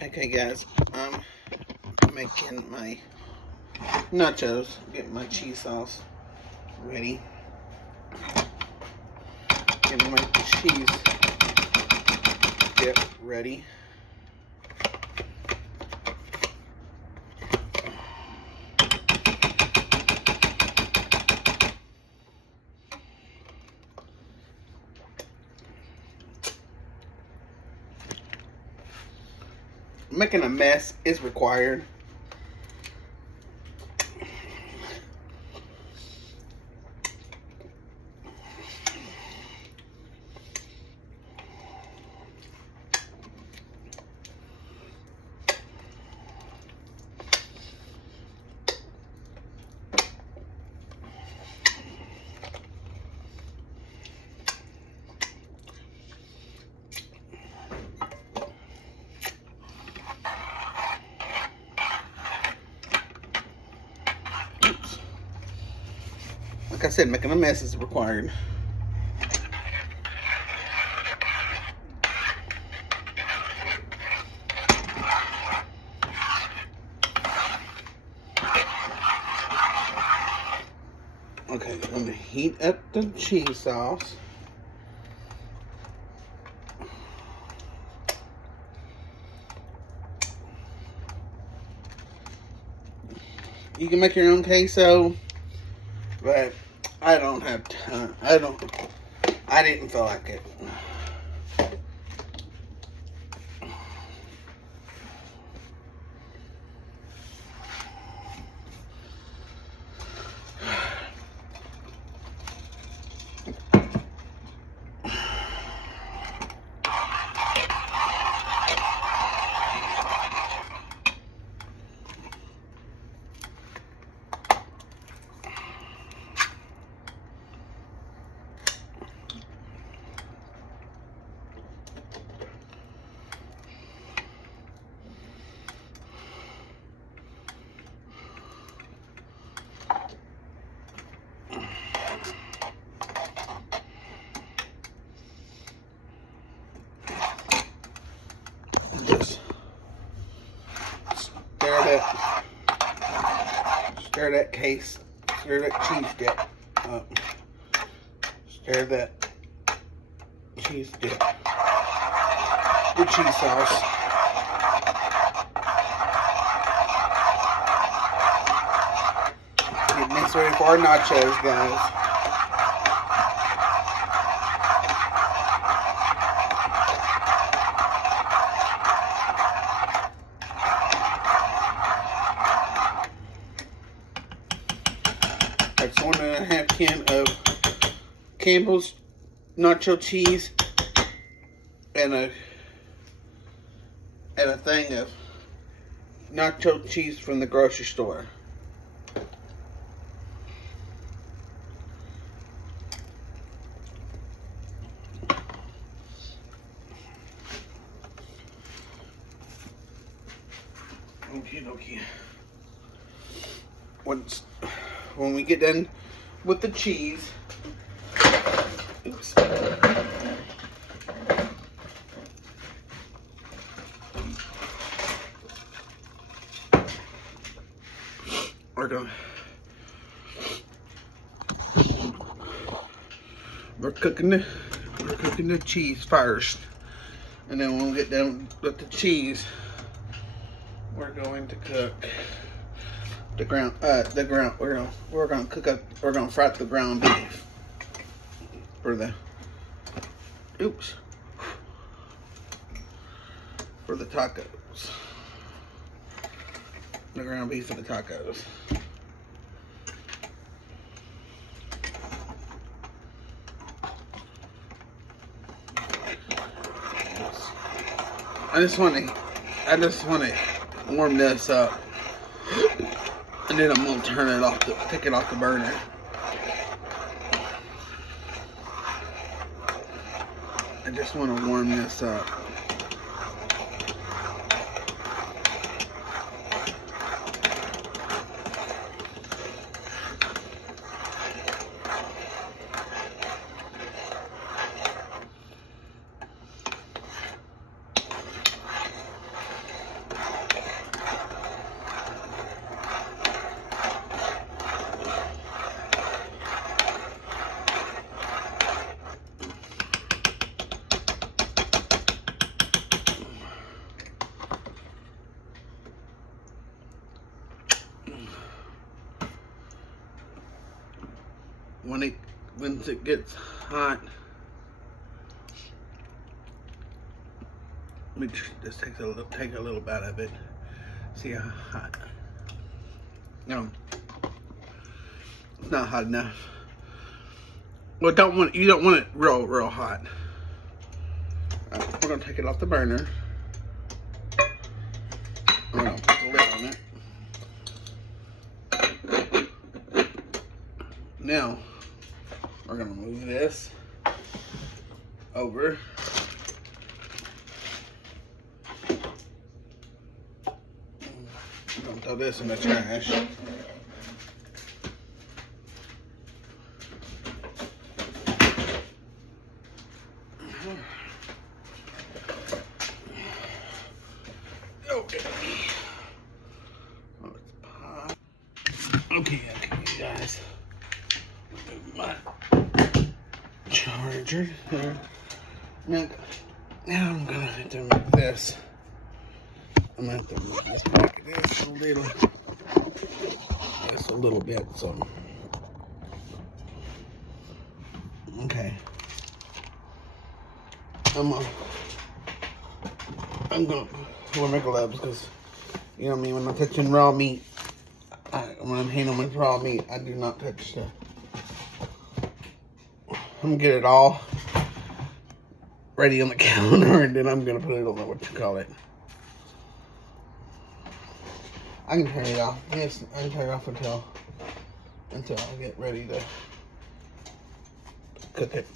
Okay, guys, I'm making my nachos. Getting my cheese sauce ready. Getting my cheese dip ready. Making a mess is required. Like I said, making a mess is required. Okay, I'm gonna heat up the cheese sauce. You can make your own queso, but I don't have time. I didn't feel like it. Just stir that cheese dip up. Stir that cheese dip. The cheese sauce. Getting this ready for our nachos, guys. That's 1.5 can of Campbell's nacho cheese and a thing of nacho cheese from the grocery store. Okie dokie. When we get done with the cheese, oops. We're cooking the cheese first, and then when we get done with the cheese, we're going to cook we're gonna fry the ground beef for the tacos. The ground beef for the tacos. I just want to warm this up, and then I'm gonna take it off the burner. I just want to warm this up. once it gets hot, we just take a little bite of it. See how hot? No, it's not hot enough. Well, you don't want it real hot. We're gonna take it off the burner. We're gonna put the lid on it. Now we're gonna move this over. We're gonna throw this in the trash. Okay. Oh, it's pop. Okay, you guys. My charger here. Now I'm gonna have to make this. I'm gonna have to make this pack this a little bit. So, okay. I'm gonna wear my gloves because, you know what I mean, when I'm touching raw meat, when I'm handling with raw meat, I do not touch stuff. I'm gonna get it all ready on the counter, and then I'm gonna put it on the, what you call it. I can turn it off. Yes, I can turn it off until I get ready to cook it.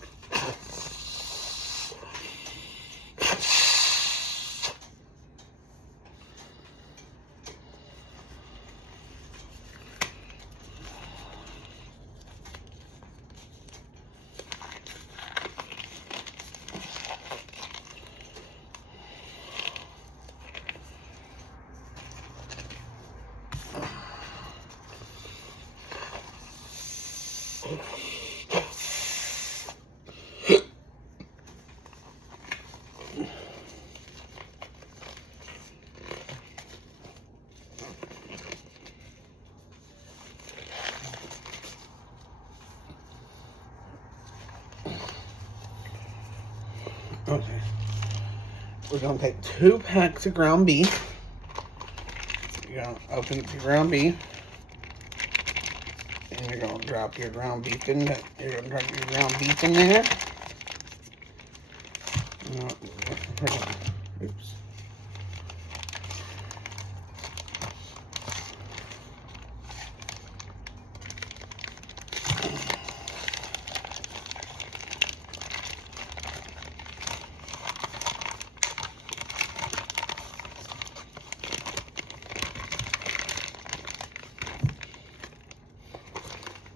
Okay. We're gonna take 2 packs of ground beef. You're gonna open up your ground beef. And you're gonna drop your ground beef in there. You're gonna drop your ground beef in there. Oops.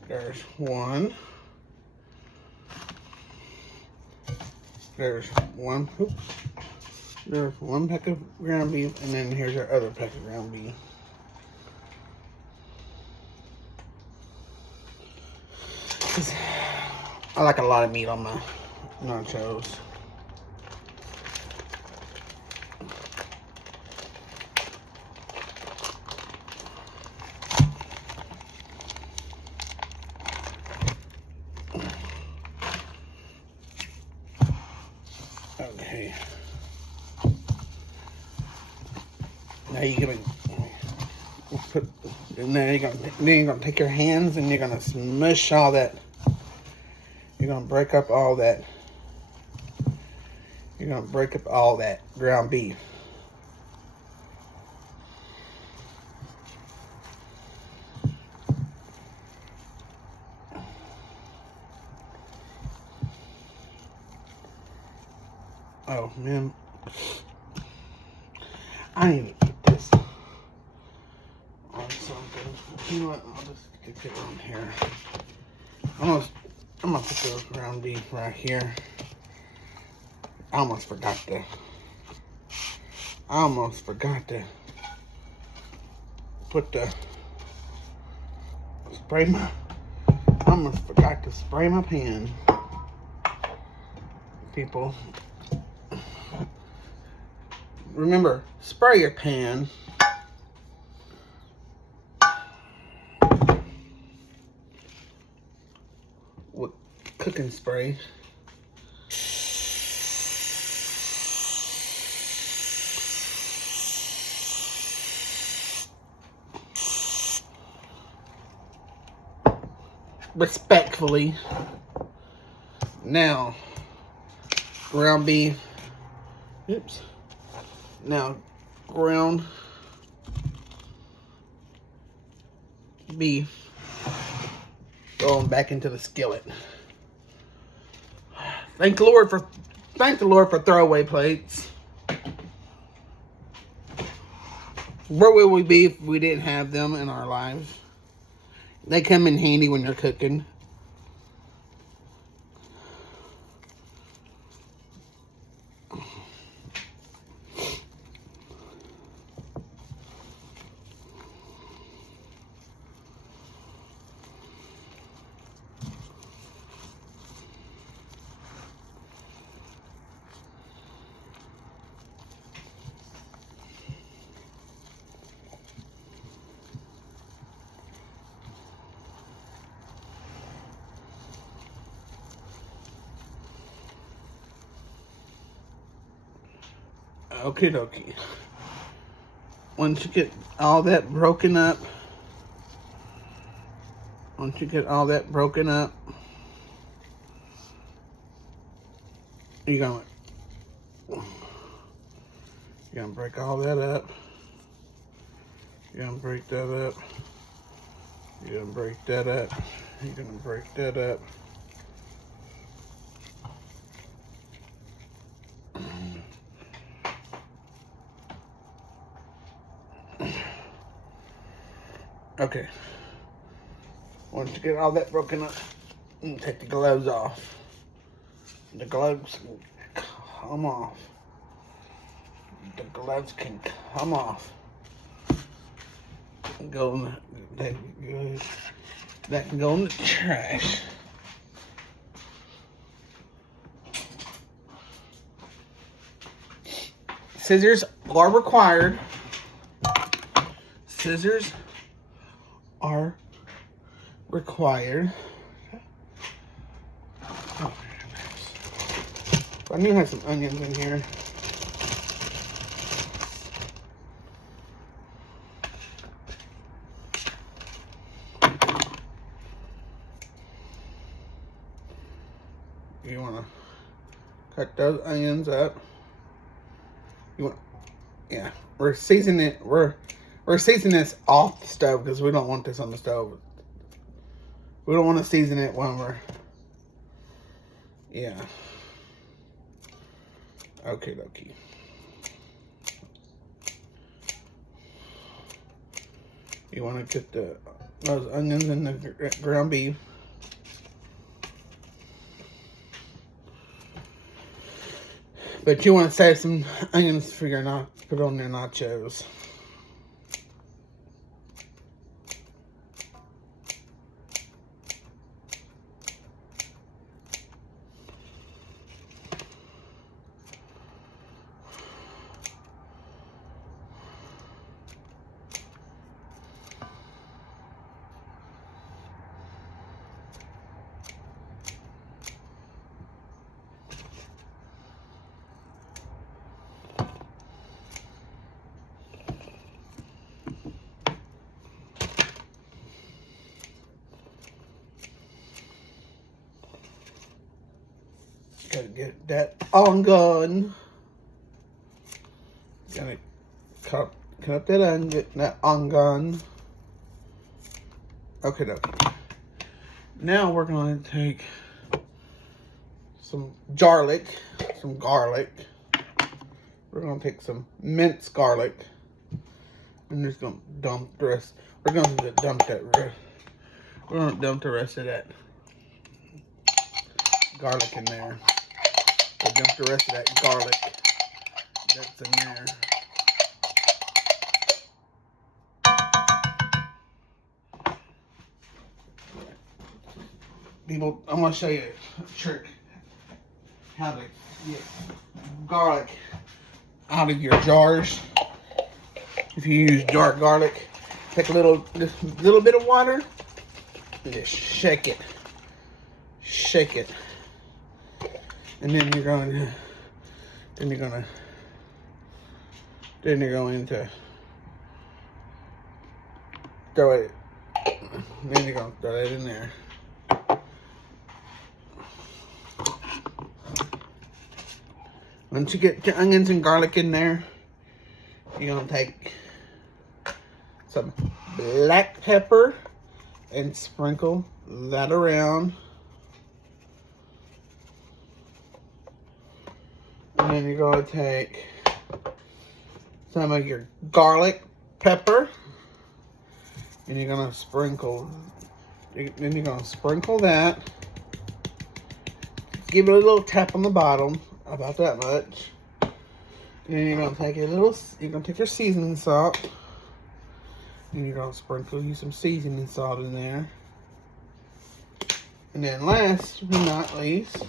There's one. There's one. Oops. There's 1 pack of ground beef, and then here's our other pack of ground beef. I like a lot of meat on my nachos. Okay. Now you're gonna put in there. Then you're gonna take your hands and you're gonna smush all that. You're gonna break up all that. You're gonna break up all that ground beef. Oh man, I need to put this on something. You know what? I'll just stick it on here. I'm gonna put the ground beef right here. I almost forgot to put the spray my. I almost forgot to spray my pan, people. Remember, spray your pan. cooking spray. Respectfully. Now, ground beef. Oops. Now, ground beef going back into the skillet. Thank the Lord for throwaway plates. Where would we be if we didn't have them in our lives? They come in handy when you're cooking. Okie dokie. Once you get all that broken up, you're gonna break all that up. You're gonna break that up. You're gonna break that up. You're gonna break that up. Okay. Once you get all that broken up, you can take the gloves off. The gloves can come off. The gloves can come off. That can go in the trash. Scissors are required. Scissors are required. Oh, I need to have some onions in here. You want to cut those onions up. Yeah, we're seasoning it. We're seasoning this off the stove because we don't want this on the stove. We don't want to season it when we're, yeah. Okay, dokie. You want to get those onions and the ground beef. But you want to save some onions for put on your nachos. Gotta get that onion. Gotta cut up that onion, get that onion. Okay, now we're gonna take some garlic. We're gonna take some minced garlic. I'm just gonna dump the rest. We're gonna dump the rest of that garlic in there. So dump the rest of that garlic that's in there. People, I'm gonna show you a trick how to get garlic out of your jars. If you use jar garlic, take a little bit of water and just shake it. Shake it. And then you're going to, then you're going to throw it, then you're going to throw it in there. Once you get your onions and garlic in there, you're going to take some black pepper and sprinkle that around. And then you're going to take some of your garlic pepper and you're going to sprinkle, then you're going to sprinkle that. Give it a little tap on the bottom, about that much. And then you're going to take your seasoning salt. And you're going to sprinkle you some seasoning salt in there. And then last but not least,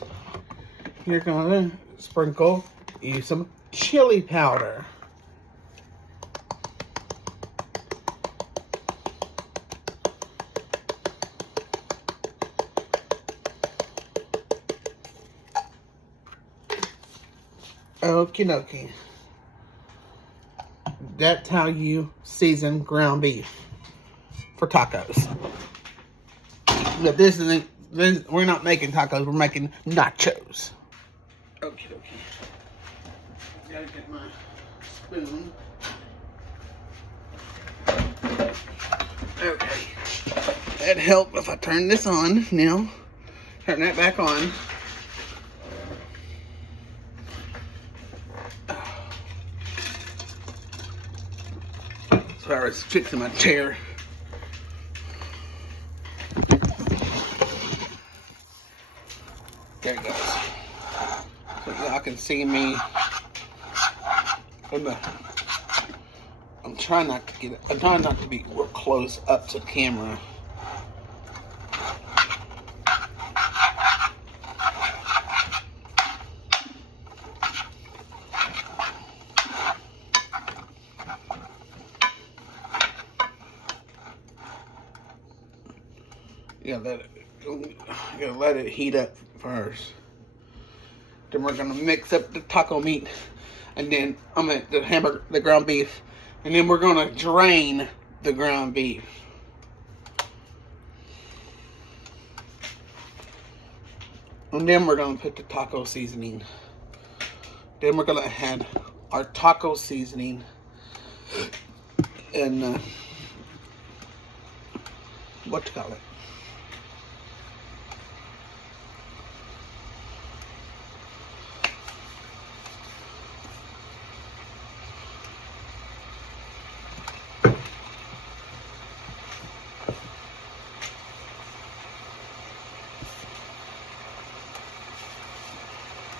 you're going to sprinkle you some chili powder. Okie dokie. That's how you season ground beef for tacos. But we're not making tacos, we're making nachos. Okie dokie. Gotta get my spoon. Okay. That'd help if I turn this on now. Turn that back on. Sorry, I was fixing my chair. There it goes. So y'all can see me. I'm trying not to be real close up to the camera. You gotta let it heat up first. Then we're gonna mix up the taco meat, and then the ground beef, and then we're gonna drain the ground beef. And then we're gonna put the taco seasoning. Then we're gonna add our taco seasoning and what you call it?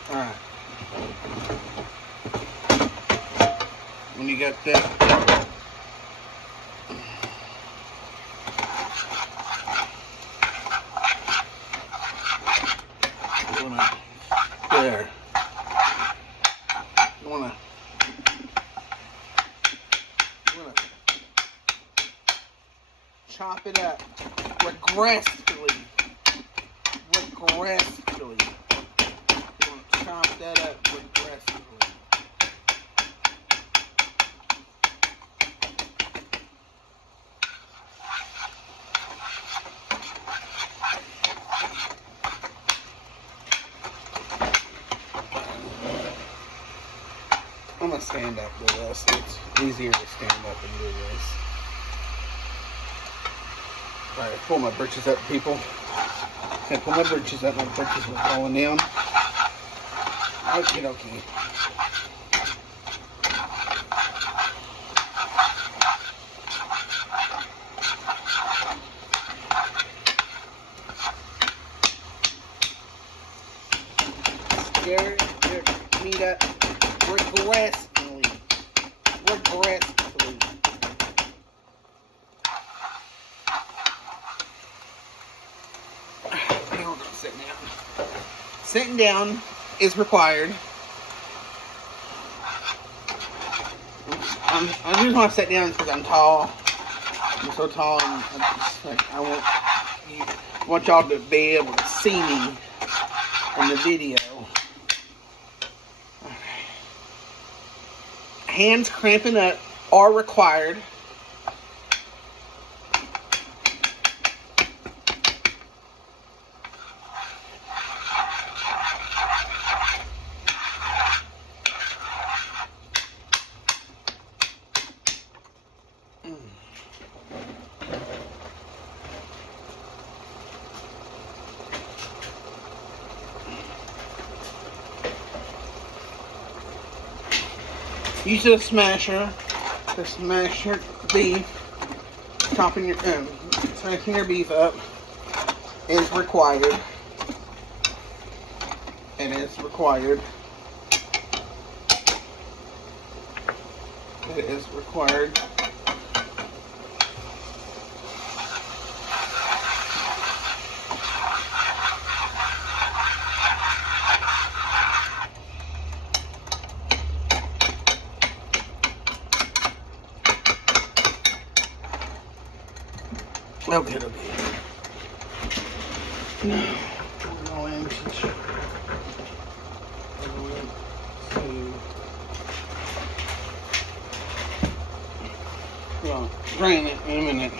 Alright. When you got that, there. You wanna chop it up regressively. Chop that up aggressively. I'm gonna stand up with this. It's easier to stand up and do this. Alright, pull my britches up, people. Can't pull my britches up. My britches are falling down. Okie dokie. Stir your meat up regressively. Now we're gonna sit down. Sitting down is required. I just want to sit down because I'm tall. I'm so tall, and I want y'all to be able to see me in the video. hands cramping up are required. Use a smasher to smash your beef, smashing your beef up is required. It is required. It is required. Okay. Now, we're going to drain it in a minute,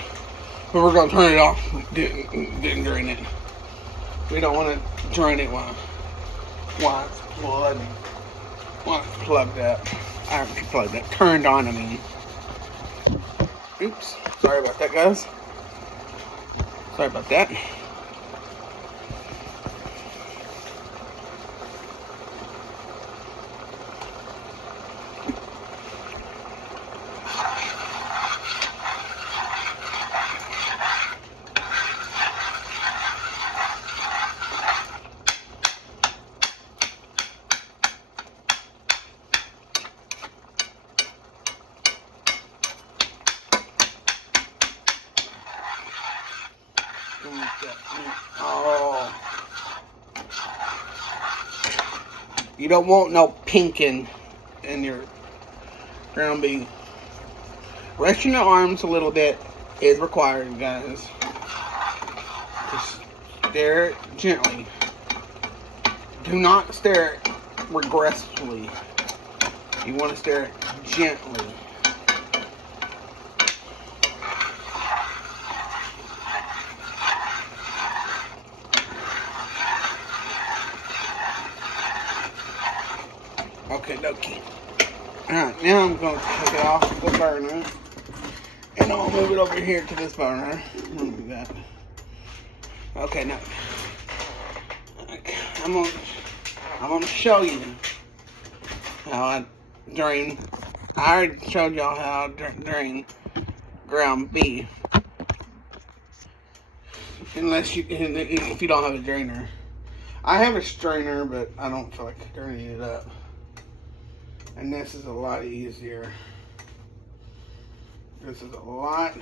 but we're going to turn it off. Didn't drain it. We don't want to drain it while it's plugged up. Plugged up. Turned on, I mean. Oops. Sorry about that, guys. Sorry about that. Oh. You don't want no pinking in your ground beef. Resting your arms a little bit is required, guys. Just stir it gently. Do not stir it aggressively. You want to stir it gently. Okay. Alright, now I'm going to take it off the burner. And I'll move it over here to this burner. I'll do that. Okay, now. I'm going to show you how I drain. I already showed y'all how I drain ground beef. If you don't have a drainer. I have a strainer, but I don't feel like draining it up. And this is a lot easier. This is a lot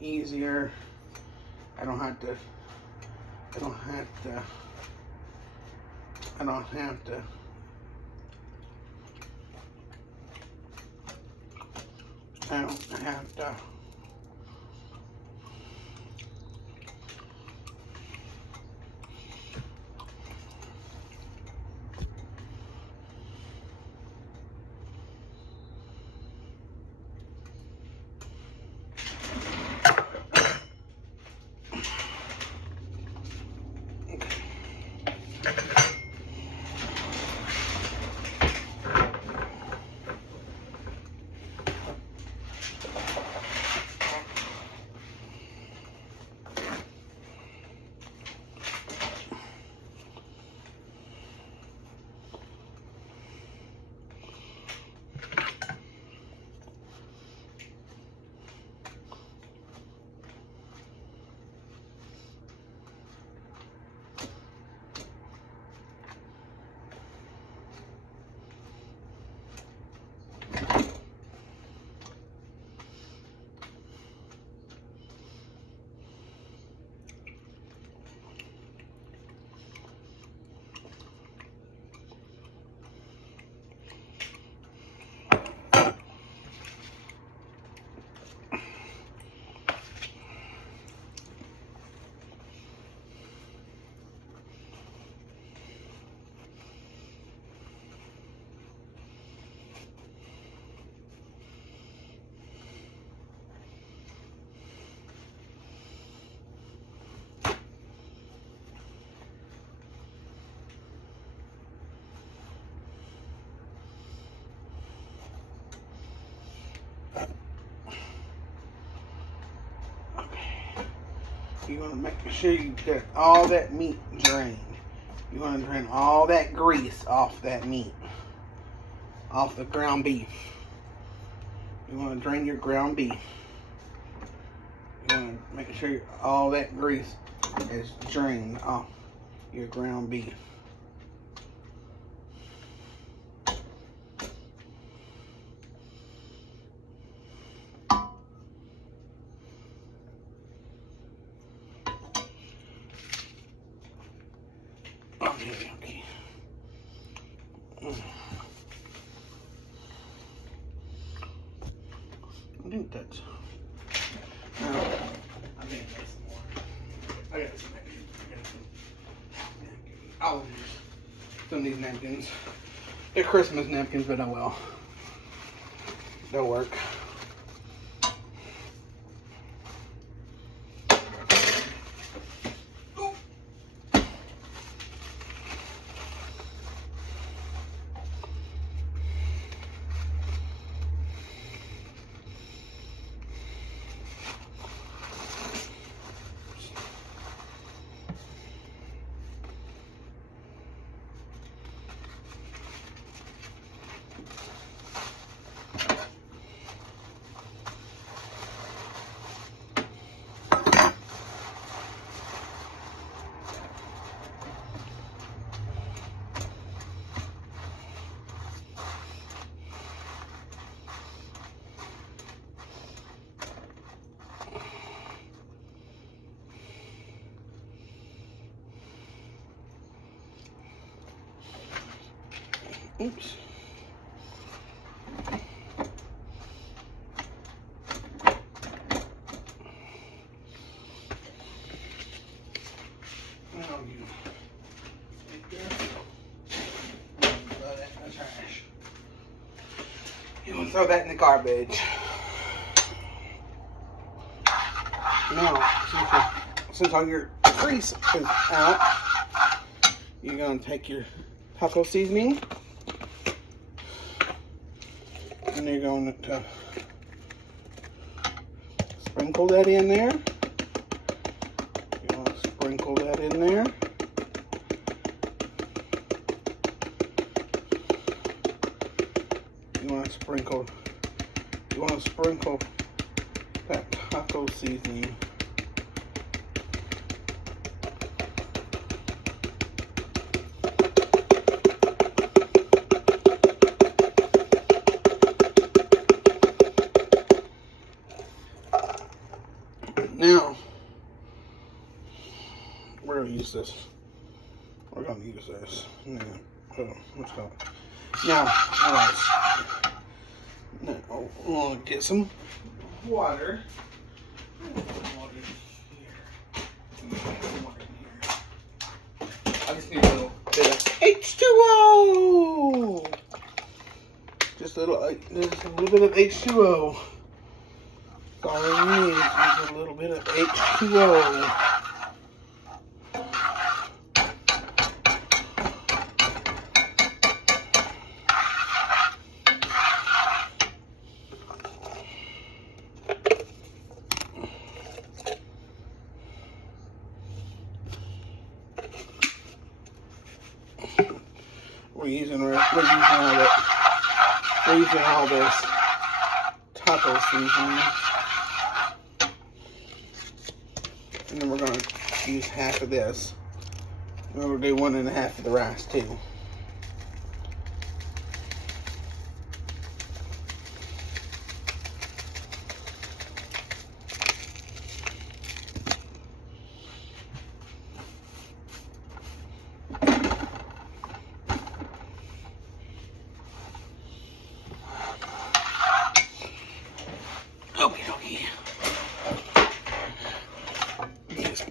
easier. I don't have to You want to make sure you get all that meat drained. You want to drain all that grease off that meat, off the ground beef. You want to drain your ground beef. You want to make sure all that grease is drained off your ground beef. Okay. I think that's. I think that's some more. I got some napkins. I'll use some of these napkins. They're Christmas napkins, but oh well. They'll work. Oops. Now you take this. Throw that in the trash. You want to throw that in the garbage. Now, since all your grease is out, you're going to take your taco seasoning. And you're going to sprinkle that in there. You want to sprinkle that in there. You want to sprinkle that taco seasoning. Now, we're going to use this. We're going to use this. Yeah. Let's go. Now, we'll get some water. I just need a little bit of H2O. Just a little bit of H2O. All we need is a little bit of H2O. We're using all this taco seasoning. And then we're going to use half of this. And we'll do 1 1/2 of the rice too.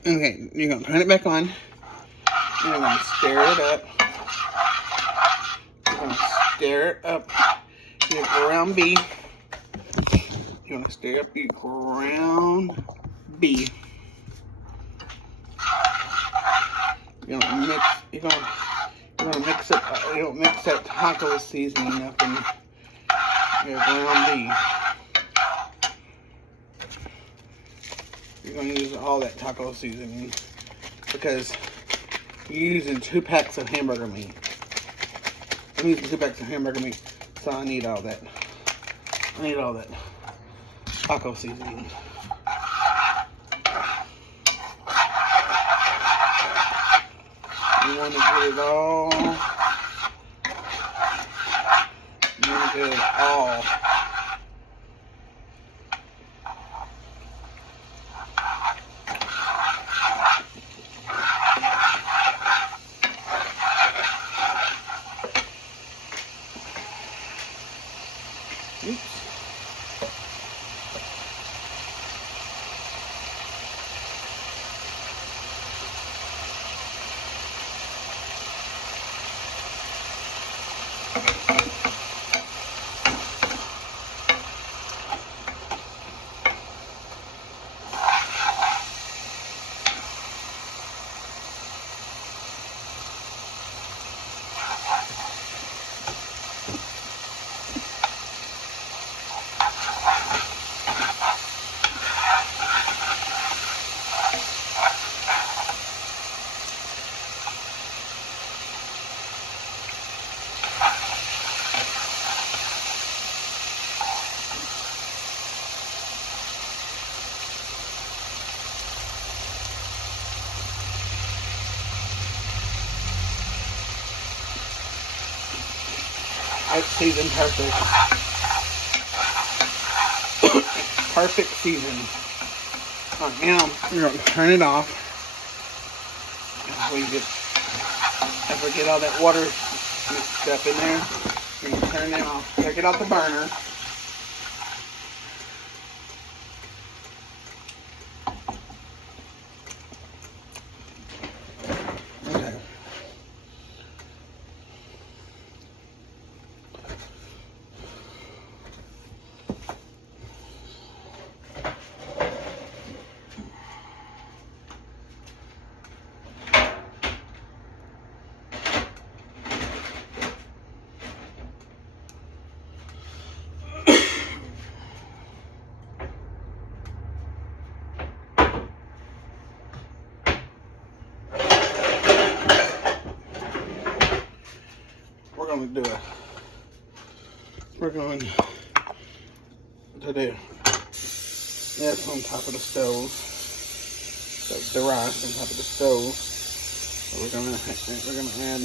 Okay, you're going to turn it back on. You're going to stir it up. You're going to stir up your ground beef. You're going to stir up your ground beef. You're going to mix that taco seasoning up in your ground beef. you're going to use all that taco seasoning because you're using 2 packs of hamburger meat. I'm using 2 packs of hamburger meat, so I need all that. I need all that taco seasoning. You want to get it all. You want to get it all. Oops. It's seasoned perfect. Perfect season. Alright, now we're going to turn it off. After we get all that water mixed up in there, we're going to turn it off. Take it off the burner. We're going to do this on top of the stove. The rice on top of the stove. So we're gonna add.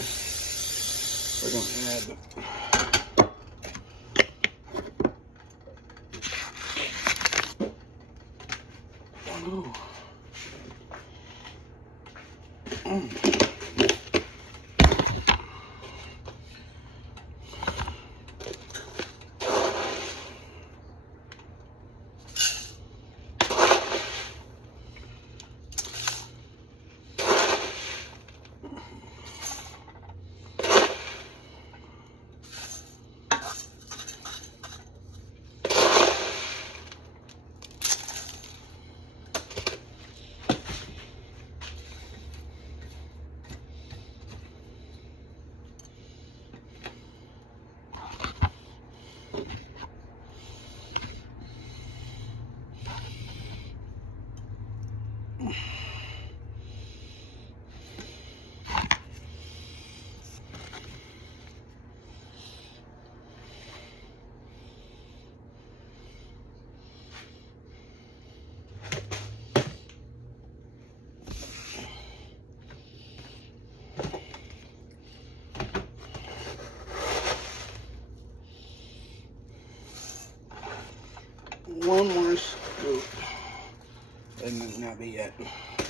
One more scoop, and then not be it.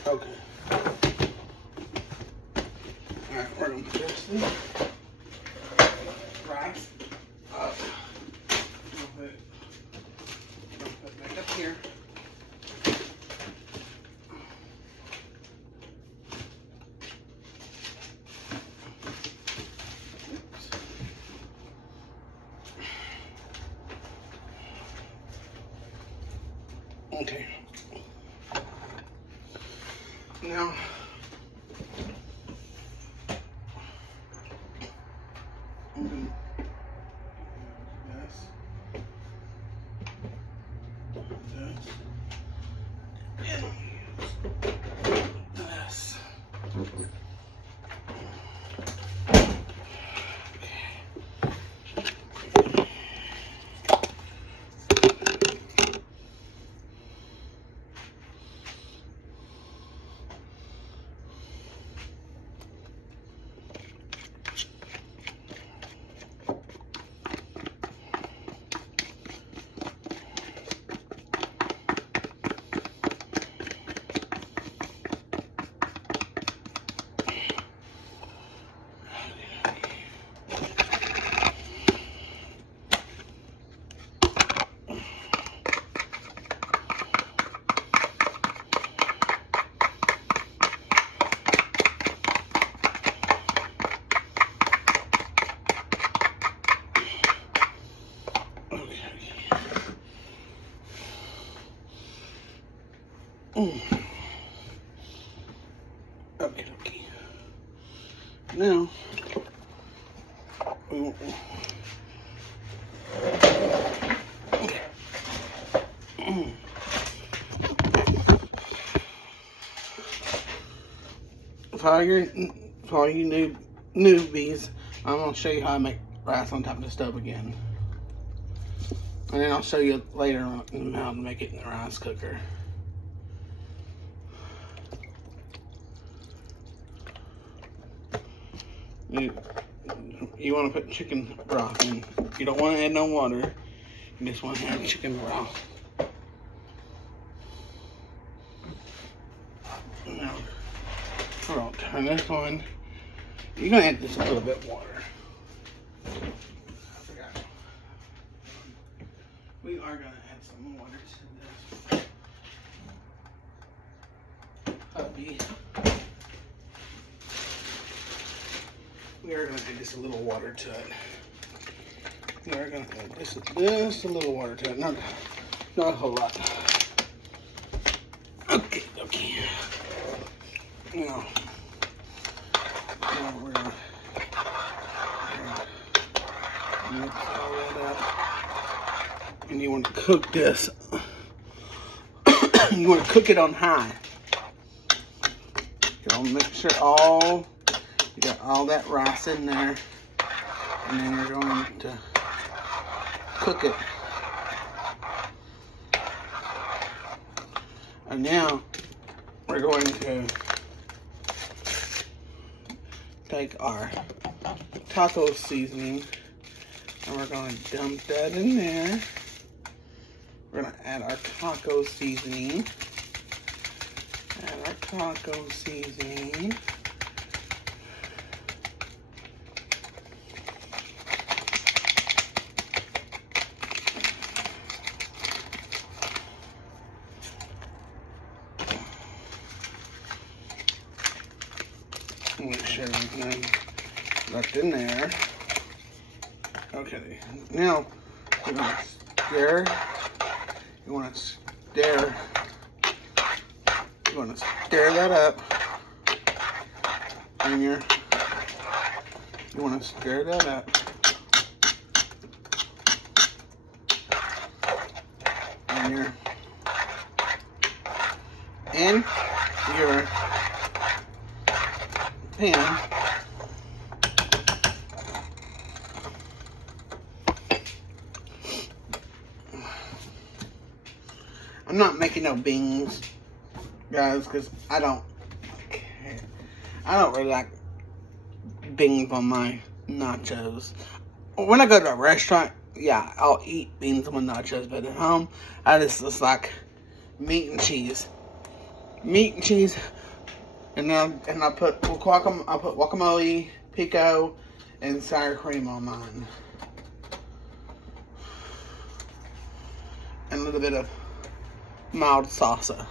Okay. Alright, we're gonna put this in. Rice up. Put it back up here. Okay. Now, I'm going to do this. Okay. Now, for all you newbies, I'm gonna show you how to make rice on top of the stove again, and then I'll show you later on how to make it in the rice cooker. You want to put chicken broth in. You don't want to add no water. You just want to add chicken broth. Now, we're going to turn this on. You're going to add just a little bit of water. I forgot. We are going to add some water to this puppy. We are going to add just a little water to it. We are going to add just a little water to it. Not a whole lot. Okay. Now we're going to mix all that up. And you want to cook this. You want to cook it on high. You're going to make sure you got all that rice in there, and then you're going to cook it. And now we're going to take our taco seasoning and we're going to dump that in there. We're going to add our taco seasoning. Make sure everything left in there. Okay, now you're going to stir. You want to stir that up. And you want to stir that up. And you're in your pan. I'm not making no beans, guys, because I don't really like beans on my nachos. When I go to a restaurant, yeah, I'll eat beans on my nachos, but at home, I just like meat and cheese. And I put guacamole, pico, and sour cream on mine. And a little bit of mild salsa.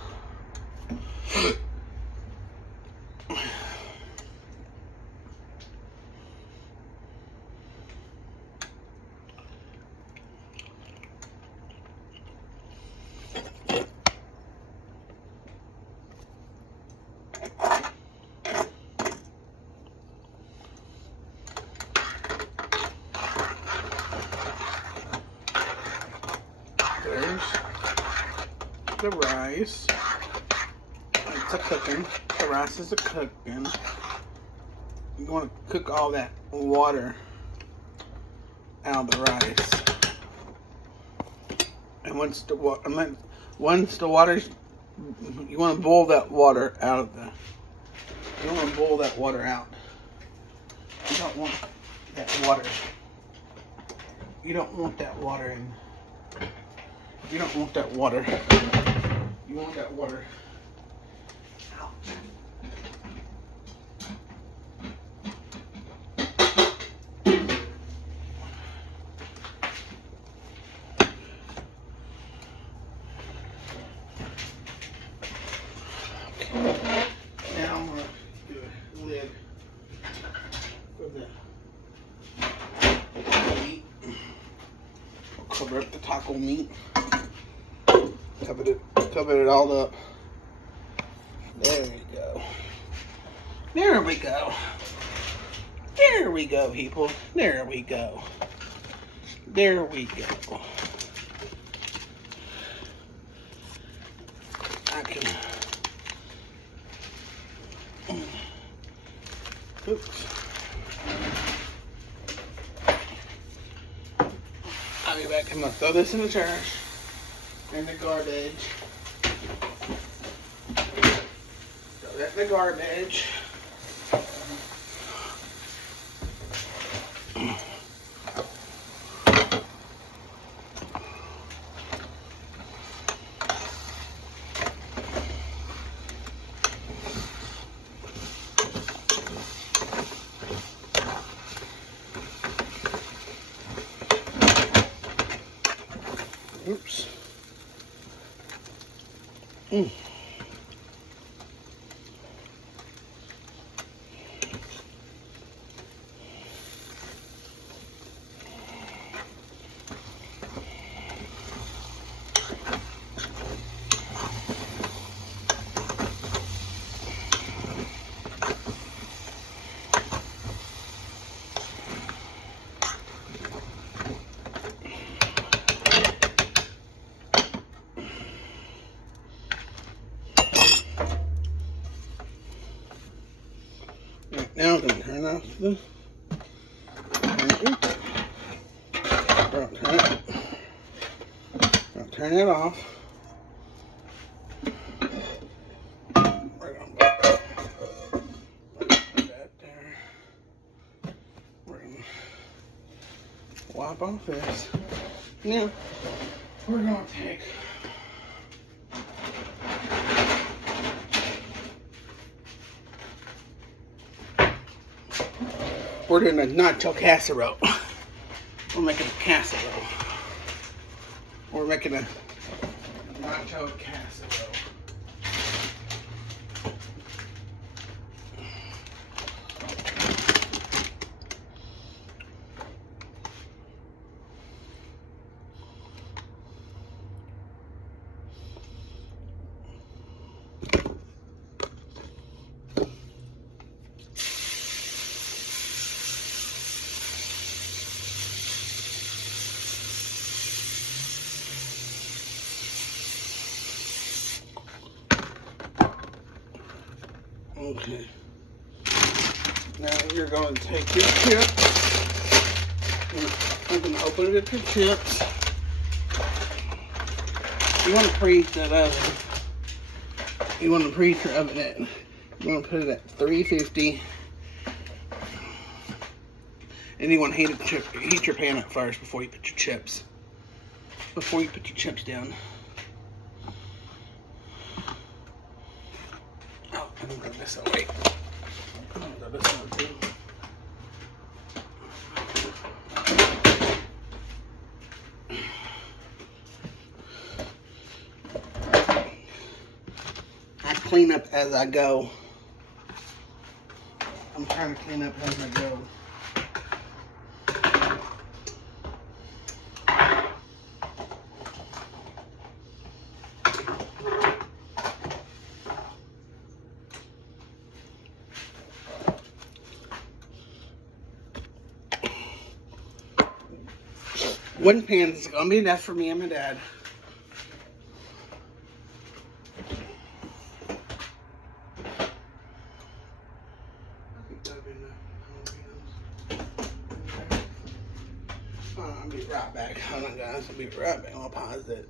There's the rice. It's a cooking. The rice is a cooking. You want to cook all that water out of the rice. And once the water, you want to boil that water out of the. You want to boil that water out. You don't want that water. You don't want that water in. You don't want that water. You want that water out. Okay. Now I'm going to do a lid for the meat. I'll cover up the taco meat. Cover it all up. There we go. There we go. There we go, people. There we go. There we go. I can... Oops. I'll be back. I'm going to throw this in the trash. In the garbage. Throw that in the garbage. Oops. Now I'm going to turn off the... I'll turn it off. We're going to put that there. We're going to wipe off this. Now, we're going to take... We're doing a nacho casserole. We're making a casserole. We're making a nacho casserole. Okay. Now you're going to take your chips. I'm going to open it up your chips. You want to preheat that oven. You want to preheat your oven at. You want to put it at 350. And you want to heat your pan up first before you put your chips. Before you put your chips down. Oh, I'm going to throw this away. I'm going to throw this out too. I clean up as I go. I'm trying to clean up as I go. One pan is gonna be enough for me and my dad. I'll be right back. Hold on, guys. I'll be right back. I'll pause it.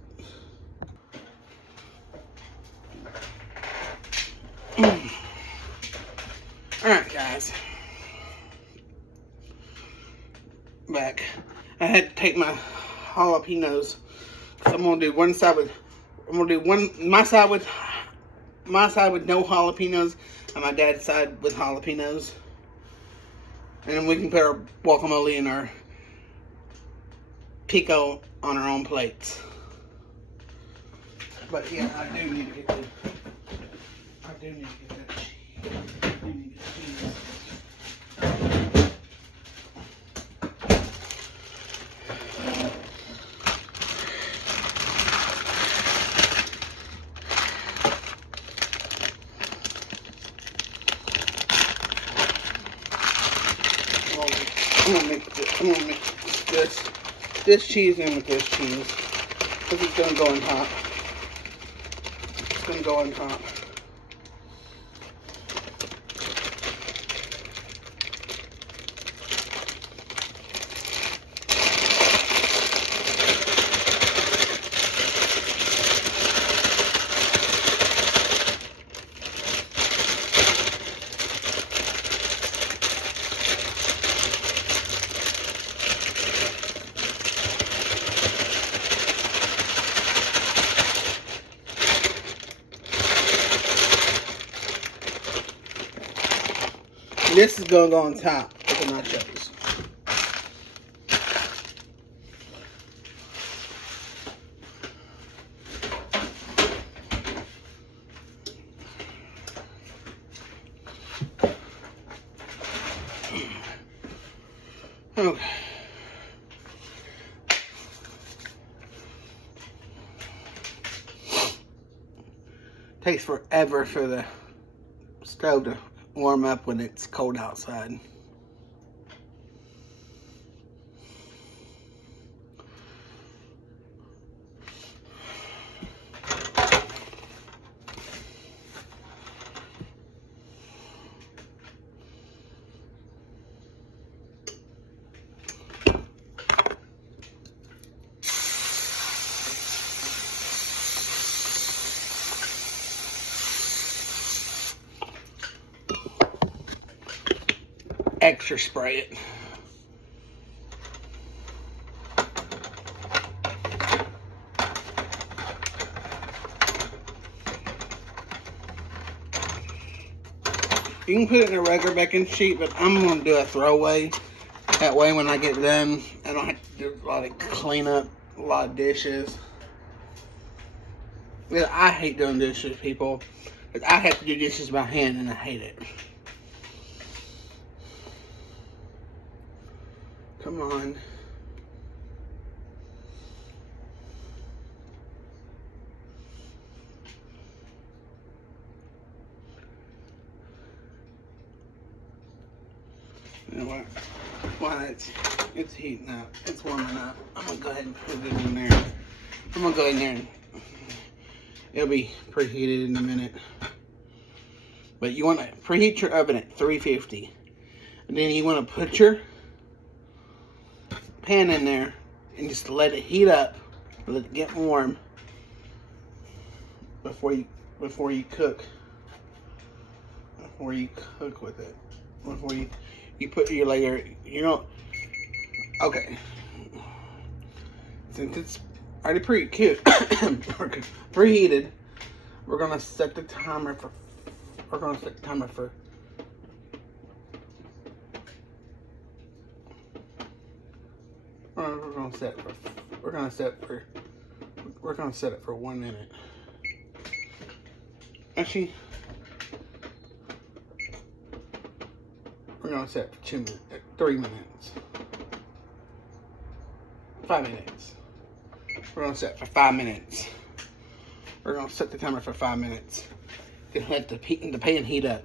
Alright, guys. Back. I had to take my jalapenos. So I'm gonna do one side with my side with no jalapenos and my dad's side with jalapenos. And then we can put our guacamole and our pico on our own plates. But yeah, I do need to get that cheese. I do need to get cheese. I'm gonna mix this cheese in with this cheese. Because it's gonna go in hot. It's gonna go in hot. This is gonna go on top of the nachos. Okay. Takes forever for the stove to warm up when it's cold outside. Extra spray it. You can put it in a regular baking sheet, but I'm going to do a throwaway. That way when I get done, I don't have to do a lot of cleanup, a lot of dishes. Yeah, I hate doing dishes, people. Because I have to do dishes by hand and I hate it. Come on. You know what? While it's heating up, it's warming up, I'm gonna go ahead and put it in there. I'm gonna go in there and it'll be preheated in a minute. But you want to preheat your oven at 350. And then you want to put your pan in there and just let it heat up, let it get warm before you cook with it, before you put your layer. You know, okay, since it's already preheated, we're gonna set the timer for we're gonna set it for 1 minute. Actually, we're gonna set it for 3 minutes. 5 minutes. We're gonna set it for 5 minutes. We're gonna set the timer for 5 minutes. Then let the pan heat up.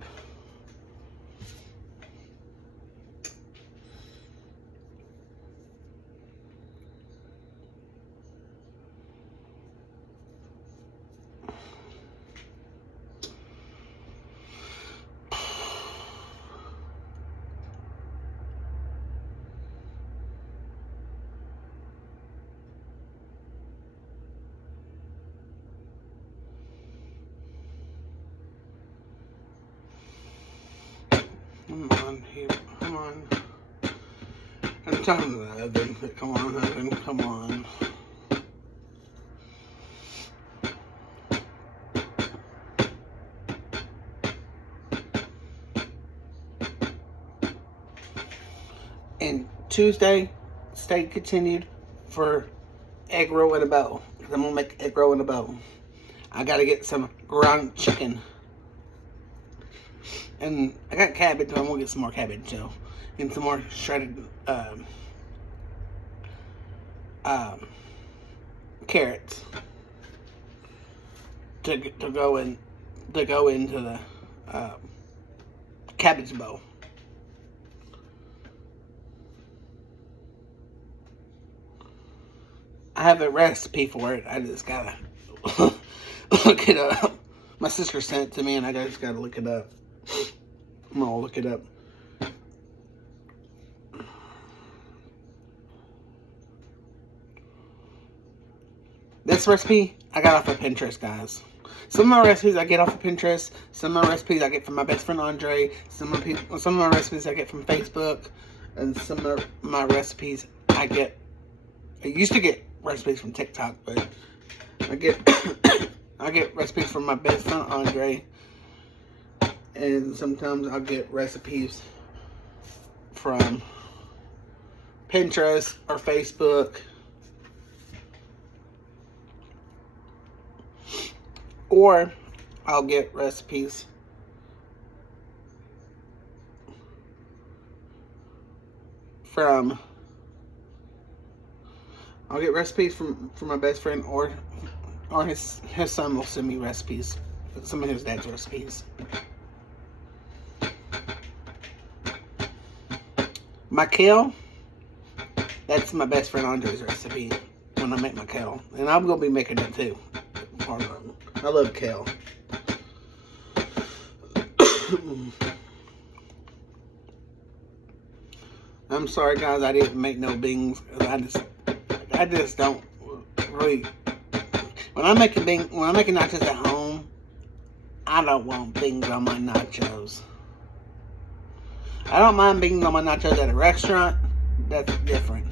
Come on, here, come on. I'm talking to the oven, but come on, oven, come on. And Tuesday, stay continued for egg roll in a bowl. I'm gonna make egg roll in a bowl. I gotta get some ground chicken. And I got cabbage, but I'm gonna get some more cabbage, so. And some more shredded carrots to go into the cabbage bowl. I have a recipe for it. I just gotta look it up. My sister sent it to me, and I just gotta look it up. I'm gonna look it up. This recipe I got off of Pinterest, guys. Some of my recipes I get off of Pinterest. Some of my recipes I get from my best friend Andre. Some of my recipes I get from Facebook. And some of my recipes I used to get recipes from TikTok, but I get I get recipes from my best friend Andre. And sometimes I'll get recipes from Pinterest or Facebook. Or I'll get recipes from my best friend, or his son will send me recipes, some of his dad's recipes. My kale, that's my best friend Andre's recipe when I make my kale, and I'm gonna be making it too. I love kale. I'm sorry, guys. I didn't make no beans. I just don't really. When I'm making nachos at home, I don't want beans on my nachos. I don't mind beans on my nachos at a restaurant. That's different.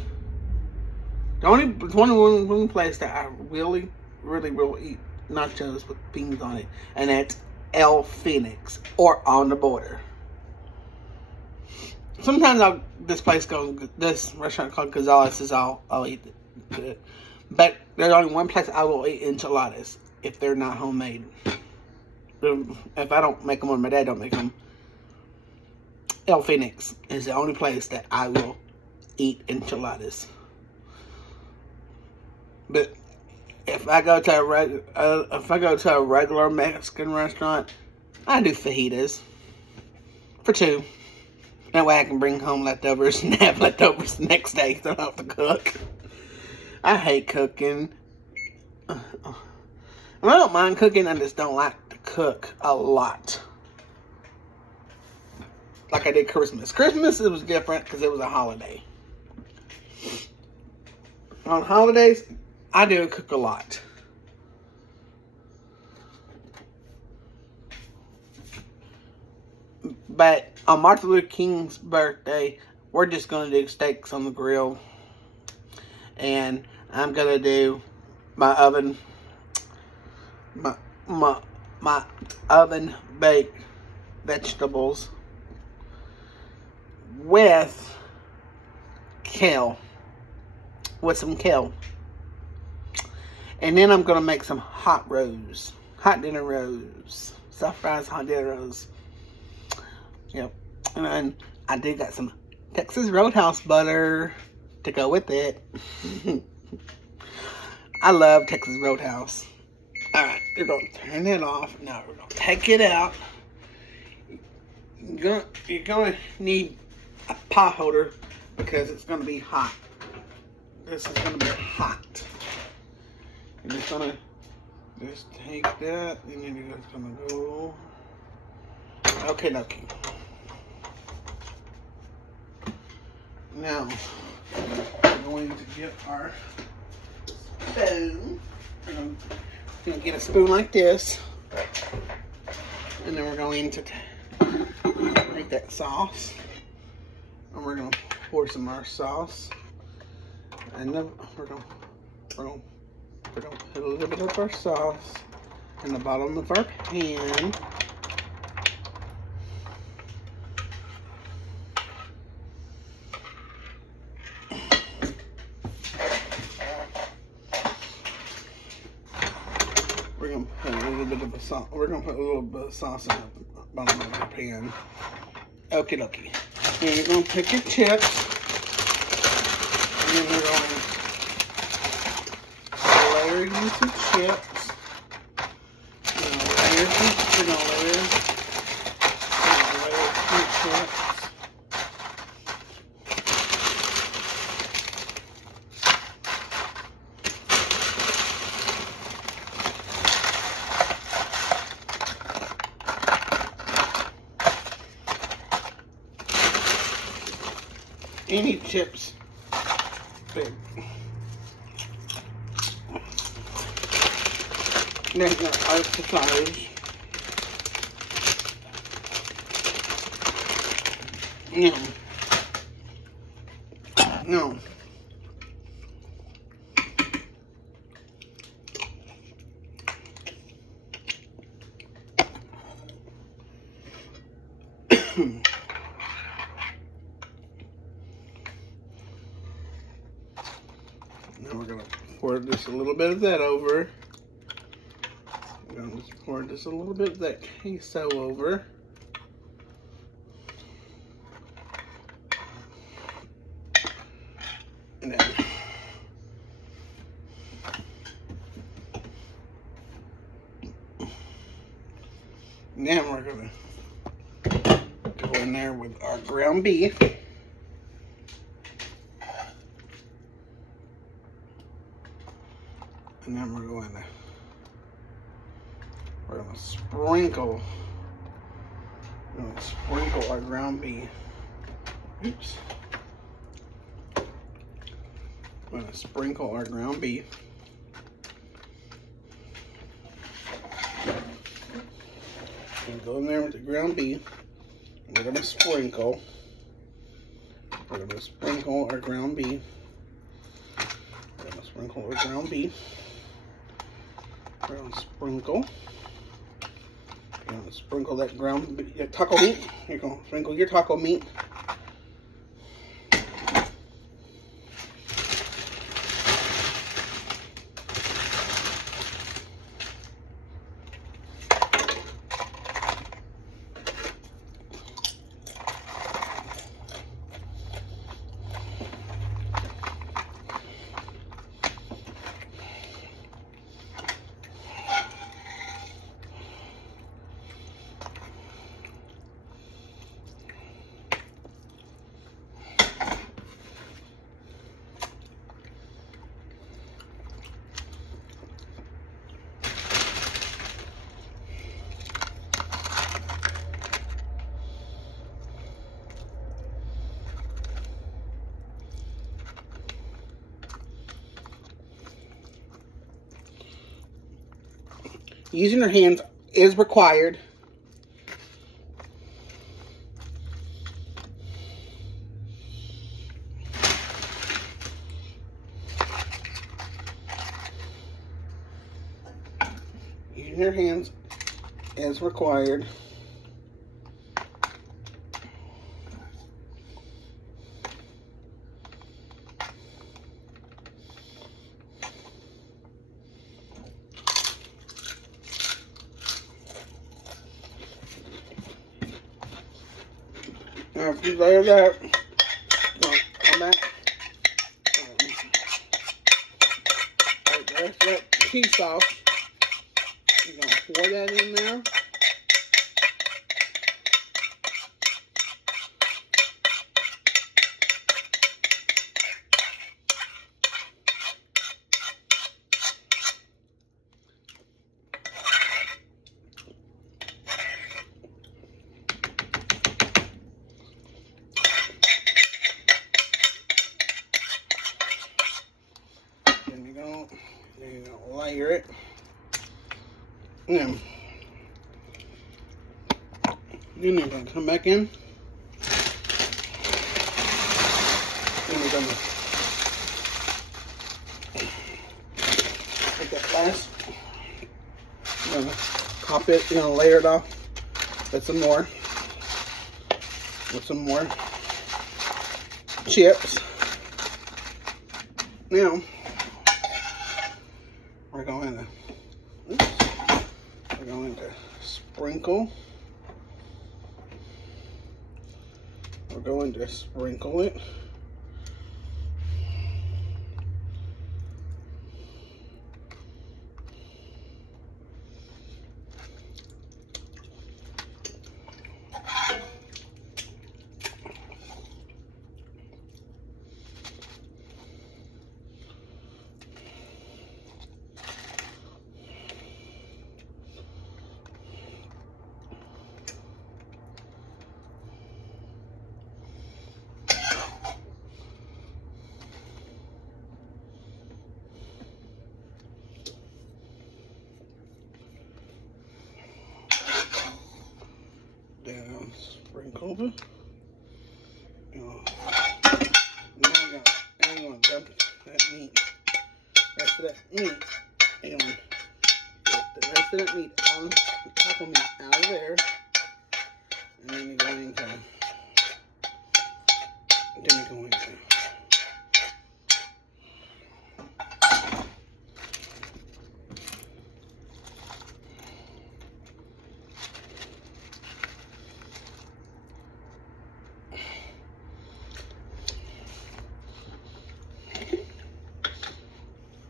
The only place that I really eat nachos with beans on it, and that's El Phoenix or On the Border. Sometimes this restaurant called Gonzalez's, I'll eat it. But there's only one place I will eat enchiladas if they're not homemade. If I don't make them, or my dad don't make them, El Phoenix is the only place that I will eat enchiladas. But if I go to a regular Mexican restaurant, I do fajitas for two. That way I can bring home leftovers and have leftovers the next day, so I don't have to cook. I hate cooking. I don't mind cooking, I just don't like to cook a lot. Like I did Christmas. Christmas, it was different because it was a holiday. On holidays, I do cook a lot. But on Martin Luther King's birthday, we're just going to do steaks on the grill. And I'm going to do my oven baked vegetables with some kale. And then I'm going to make some hot dinner rolls. Stuffed fries, hot dinner rolls. Yep. And then I do got some Texas Roadhouse butter to go with it. I love Texas Roadhouse. Alright, we're going to turn it off. Now we're going to take it out. You're going to need a pot holder because it's going to be hot. This is going to be hot. You're just going to take that, and then you're just going to go. Okay. Now, we're going to get our spoon. We're going to get a spoon like this. And then we're going to take that sauce. And we're going to pour some more sauce. And then we're going to put a little bit of our sauce in the bottom of our pan. We're going to put a little bit of sauce. We're going to put a little bit of sauce in the bottom of the pan. Okie dokie. And you're going to pick your chips. And then we're going to layer you some chips. We're going to layer some chips. any chips. Big. Then your ice the size. No. No. Now we're going to pour just a little bit of that over. We're going to just pour just a little bit of that queso over. And then now we're going to go in there with our ground beef. And then we're going to sprinkle our ground beef. Oops. We're going to sprinkle our ground beef. We're going to go in there with the ground beef. We're going to sprinkle. We're going to sprinkle our ground beef. We're going to sprinkle our ground beef. We're going to sprinkle. We're going to sprinkle that taco meat. You're going to sprinkle your taco meat. Using your hands is required. Using your hands is required. Now, if you layer that, come back. There's that cheese sauce. You're going to pour that in there. Then you're going to layer it. And then you're going to come back in. Then you're going to take that last. You're going to top it. You're going to layer it off with some more. Chips. Now we're going to sprinkle. We're going to sprinkle it. sprinkle the, now I'm gonna dump that meat, rest of that meat, and get the rest of that meat on the top of me out of there, and then you're going to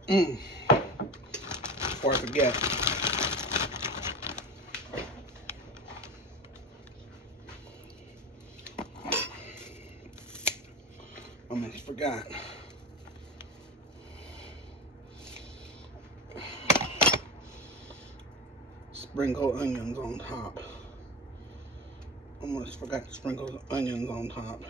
before I forget, I almost forgot. Sprinkle onions on top. Almost forgot to sprinkle the onions on top.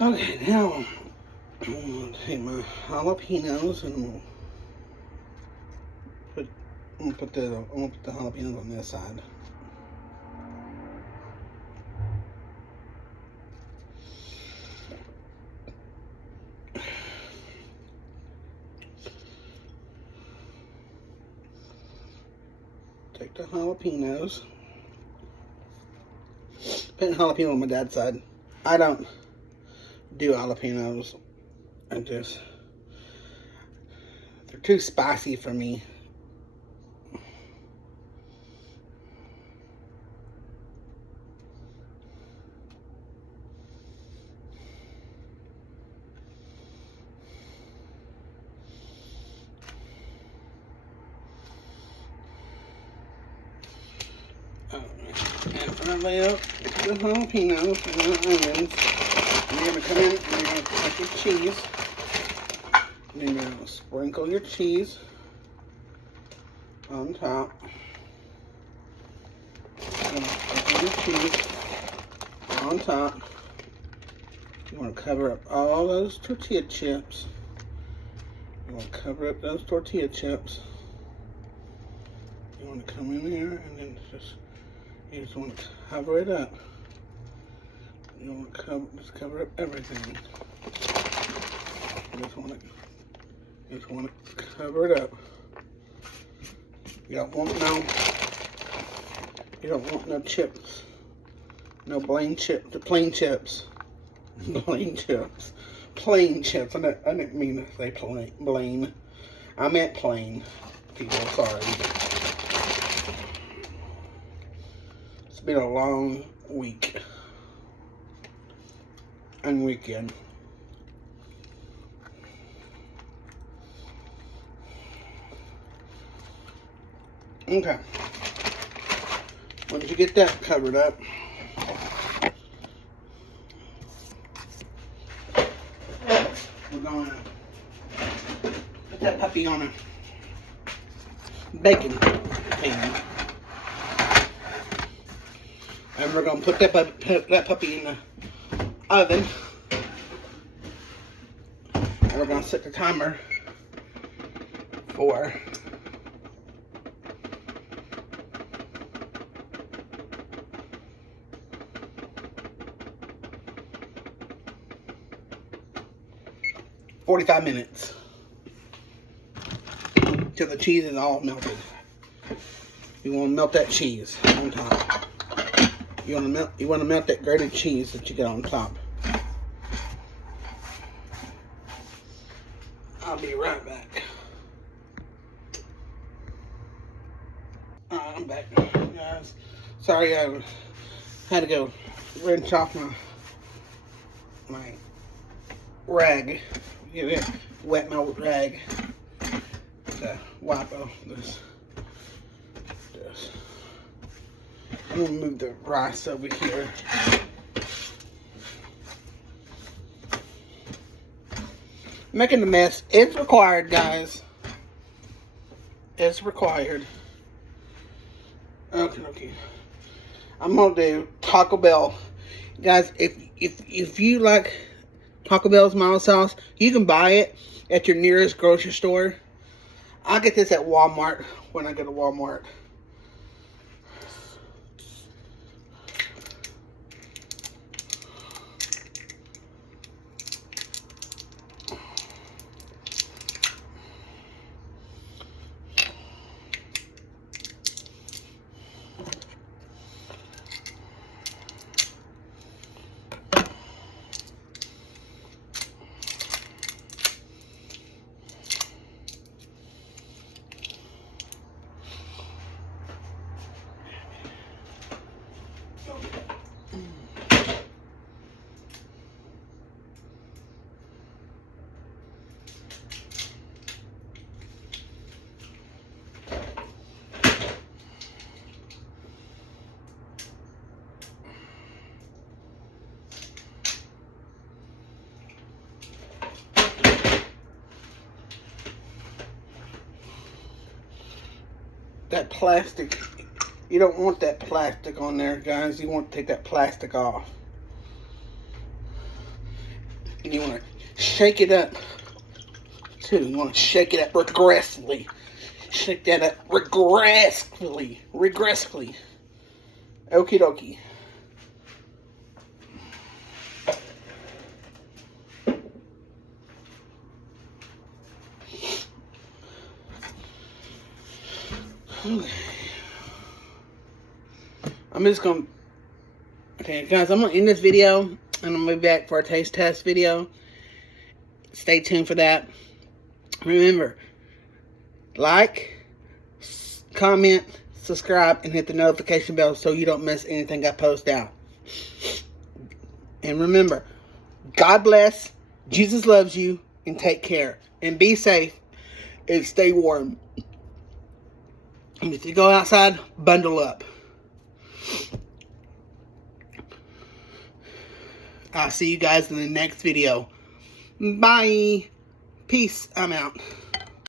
Okay, now I'm gonna take my jalapenos and I'm gonna put the jalapenos on this side. Take the jalapenos. Put jalapeno on my dad's side. I don't do jalapenos. They're too spicy for me. And when I lay out the jalapenos and the onions, you're going to come in and you're going to put your cheese. And then you're going to sprinkle your cheese on top. You're going to sprinkle your cheese on top. You want to cover up all those tortilla chips. You want to cover up those tortilla chips. You want to come in here and then you just want to cover it up. You want to just cover up everything. You just want to cover it up. You don't want no chips. No plain chips. Plain chips. Plain chips. Plain chips. I didn't mean to say plain. I meant plain. People, sorry. It's been a long week and weekend. Okay. Once you get that covered up, we're going to put that puppy on a baking pan. And we're going to put that puppy in the oven. And we're going to set the timer for 45 minutes. till the cheese is all melted. You want to melt that cheese on top. You want to melt that grated cheese that you get on top. I'll be right back. Alright, I'm back, guys. Sorry, I had to go rinse off my rag. Get it, wet my rag to wipe off this. I'm gonna move the rice over here. Making a mess. It's required, guys. It's required. Okay. I'm gonna do Taco Bell, guys. If you like Taco Bell's mild sauce, you can buy it at your nearest grocery store. I get this at Walmart when I go to Walmart. That plastic, you don't want that plastic on there, guys. You want to take that plastic off. And you want to shake it up, too. You want to shake it up regressively. Shake that up regressively. Okie dokie. Okay. I'm just gonna. Okay, guys, I'm gonna end this video and I'm gonna be back for a taste test video. Stay tuned for that. Remember, like, comment, subscribe, and hit the notification bell so you don't miss anything I post out. And remember, God bless, Jesus loves you, and take care. And be safe and stay warm. And if you go outside, bundle up. I'll see you guys in the next video. Bye. Peace. I'm out.